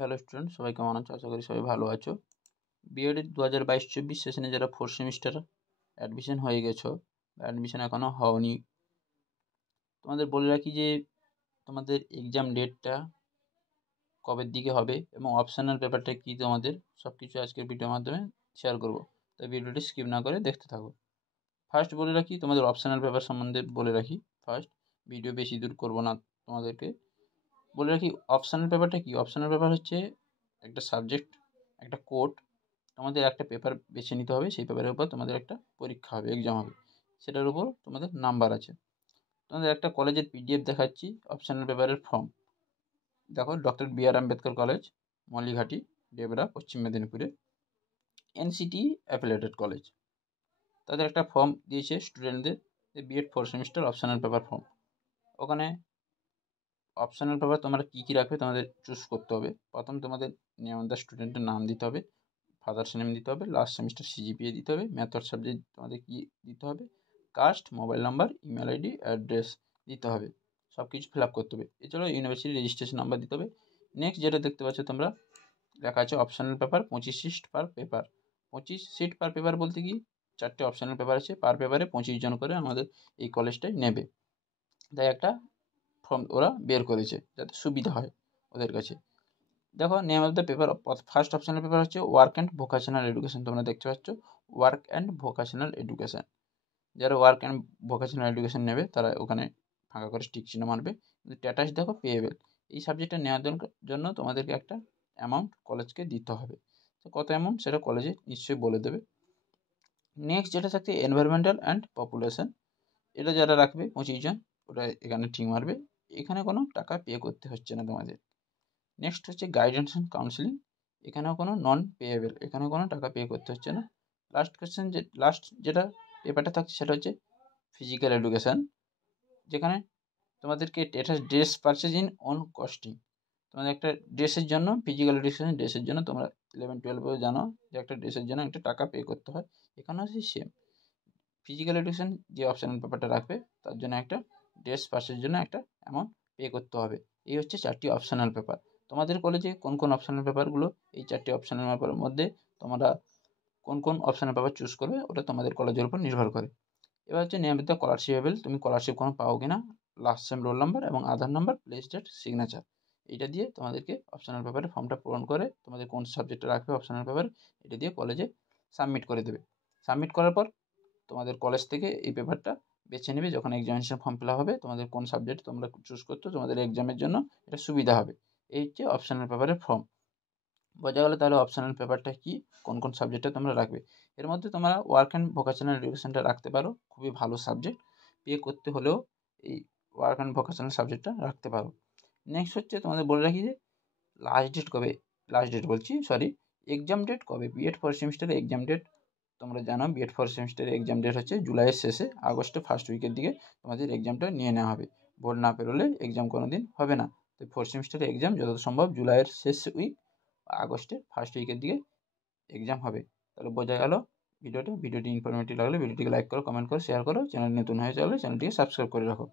Hello student, সবাই কেমন আছো? আশা করি সবাই ভালো আছো। বিএডের 2022-24 সেশনে যারা ফোর্থ সেমিস্টার অ্যাডমিশন হয়ে গেছো বা অ্যাডমিশন এখনও হওনি, তোমাদের বলে রাখি যে তোমাদের এক্সাম ডেটটা কবের দিকে হবে এবং অপশনাল পেপারটা কী তোমাদের সব কিছু আজকের ভিডিওর মাধ্যমে শেয়ার করবো। তাই ভিডিওটি স্কিপ না করে দেখতে থাকো। ফার্স্ট বলে রাখি তোমাদের অপশনাল পেপার সম্বন্ধে বলে রাখি। ফার্স্ট ভিডিও বেশি দূর করবো না, তোমাদেরকে বলে রাখি অপশনাল পেপারটা কী। অপশনাল পেপার হচ্ছে একটা সাবজেক্ট, একটা কোড, তোমাদের একটা পেপার বেছে নিতে হবে। সেই পেপারের উপর তোমাদের একটা পরীক্ষা হবে, এক্সাম হবে, সেটার উপর তোমাদের নাম্বার আছে। তোমাদের একটা কলেজের পিডিএফ দেখাচ্ছি অপশনাল পেপারের ফর্ম। দেখো, doctor B R. Ambedkar college, Mallighati, Debra, পশ্চিম মেদিনীপুরে, এনসিটি অ্যাফিলিয়েটেড কলেজ। তাদের একটা ফর্ম দিয়েছে স্টুডেন্টদের, BEd fourth semester optional paper form. ওখানে অপশনাল পেপার তোমরা কী কী রাখবে তোমাদের চুজ করতে হবে। প্রথম তোমাদের নেম অফ দ্য স্টুডেন্টের নাম দিতে হবে, ফাদার্স নেম দিতে হবে, লাস্ট সেমিস্টার সিজিপিএ দিতে হবে, মেথড সাবজেক্ট তোমাদের কী দিতে হবে, caste, mobile number, email ID, address দিতে হবে। সব কিছু ফিল আপ করতে হবে। এছাড়াও ইউনিভার্সিটি রেজিস্ট্রেশন নাম্বার দিতে হবে। নেক্সট যেটা দেখতে পাচ্ছ তোমরা, লেখা আছে optional paper 25 seat per paper. 25 seat per paper বলতে কি, 4টে অপশনাল পেপার আছে, পার পেপারে 25 জন করে আমাদের এই কলেজটাই নেবে। তাই একটা ফর্ম ওরা বের করেছে যাতে সুবিধা হয় ওদের কাছে। দেখো, name of the paper, first optional paper হচ্ছে ওয়ার্ক অ্যান্ড ভোকেশনাল এডুকেশন। তোমরা দেখতে পাচ্ছ ওয়ার্ক অ্যান্ড ভোকেশনাল এডুকেশন। যারা ওয়ার্ক অ্যান্ড ভোকেশনাল এডুকেশন নেবে তারা ওখানে ফাঁকা করে টিক চিহ্ন মারবে। কিন্তু স্ট্যাটাস দেখো পেয়েবেল। এই সাবজেক্টটা নেওয়ার জন্য তোমাদেরকে একটা অ্যামাউন্ট কলেজকে দিতে হবে। তো কত অ্যামাউন্ট সেটা কলেজে নিশ্চয়ই বলে দেবে। নেক্সট যেটা থাকছে এনভায়রনমেন্টাল অ্যান্ড পপুলেশন। এটা যারা রাখবে 25 জন, ওটা এখানে ঠিক মারবে। এখানে কোনো টাকা পে করতে হচ্ছে না তোমাদের। নেক্সট হচ্ছে গাইডেন্স অ্যান্ড কাউন্সিলিং। এখানেও কোনো নন পেয়েবেল, এখানেও কোনো টাকা পে করতে হচ্ছে না। লাস্ট যেটা পেপারটা থাকছে সেটা হচ্ছে ফিজিক্যাল এডুকেশান, যেখানে তোমাদেরকে এটা dress purchase in on costing. তোমাদের একটা ড্রেসের জন্য, ফিজিক্যাল এডুকেশন ড্রেসের জন্য তোমরা 11-12 জানো যে একটা ড্রেসের জন্য একটা টাকা পে করতে হয়। এখানেও সেই সেম, ফিজিক্যাল এডুকেশন যে অপশনাল পেপারটা রাখবে তার জন্য একটা ড্রেস পার্সের জন্য একটা অ্যামাউন্ট পে করতে হবে। এই হচ্ছে 4টি অপশনাল পেপার। তোমাদের কলেজে কোন কোন অপশনাল পেপারগুলো, এই 4টি অপশনাল পেপারের মধ্যে তোমরা কোন কোন অপশনাল পেপার চুজ করবে ওটা তোমাদের কলেজের উপর নির্ভর করে। এবার হচ্ছে নিয়মিত স্কলারশিপেবল, তুমি স্কলারশিপ কোনো পাও কিনা, লাস্ট সেম রোল নাম্বার এবং আধার নাম্বার, প্লেস ডেট, সিগনেচার। এটা দিয়ে তোমাদেরকে অপশনাল পেপারে ফর্মটা পূরণ করে তোমাদের কোন সাবজেক্টে রাখবে অপশনাল পেপার, এটা দিয়ে কলেজে সাবমিট করে দেবে। সাবমিট করার পর তোমাদের কলেজ থেকে এই পেপারটা বেছে নেবে। যখন এক্সামিনেশন ফর্ম ফিল আপ হবে, তোমাদের কোন সাবজেক্ট তোমরা চুজ করছো, তোমাদের এক্সামের জন্য এটা সুবিধা হবে। এই হচ্ছে অপশনাল পেপারের ফর্ম। বোঝা গেলো তাহলে অপশনাল পেপারটা কি, কোন কোন সাবজেক্টটা তোমরা রাখবে। এর মধ্যে তোমরা ওয়ার্ক অ্যান্ড ভোকেশনাল এডুকেশনটা রাখতে পারো, খুবই ভালো সাবজেক্ট। পে করতে হলেও এই ওয়ার্ক অ্যান্ড ভোকেশনাল সাবজেক্টটা রাখতে পারো। নেক্সট হচ্ছে তোমাদের বলে রাখি যে এক্সাম ডেট কবে। বিএড ফোর্থ সেমিস্টারের এক্সাম ডেট তোমরা জানো, বিএড ফোর্থ সেমিস্টারের এক্সাম ডেট হচ্ছে জুলাইয়ের শেষে, আগস্টের ফার্স্ট উইকের দিকে তোমাদের এক্সামটা নিয়ে নেওয়া হবে। ভোট না পেরোলে এক্সাম কোনো দিন হবে না। তো ফোর্থ সেমিস্টারের এক্সাম যত সম্ভব জুলাইয়ের শেষ উইক, আগস্টের ফার্স্ট উইকের দিকে এক্সাম হবে। তাহলে বোঝা গেল ভিডিওটি ইনফরমেটিভ লাগলে ভিডিওটিকে লাইক করো, কমেন্ট করো, শেয়ার করো। চ্যানেল নতুন হয়ে চলে চ্যানেলটিকে সাবস্ক্রাইব করে রাখো।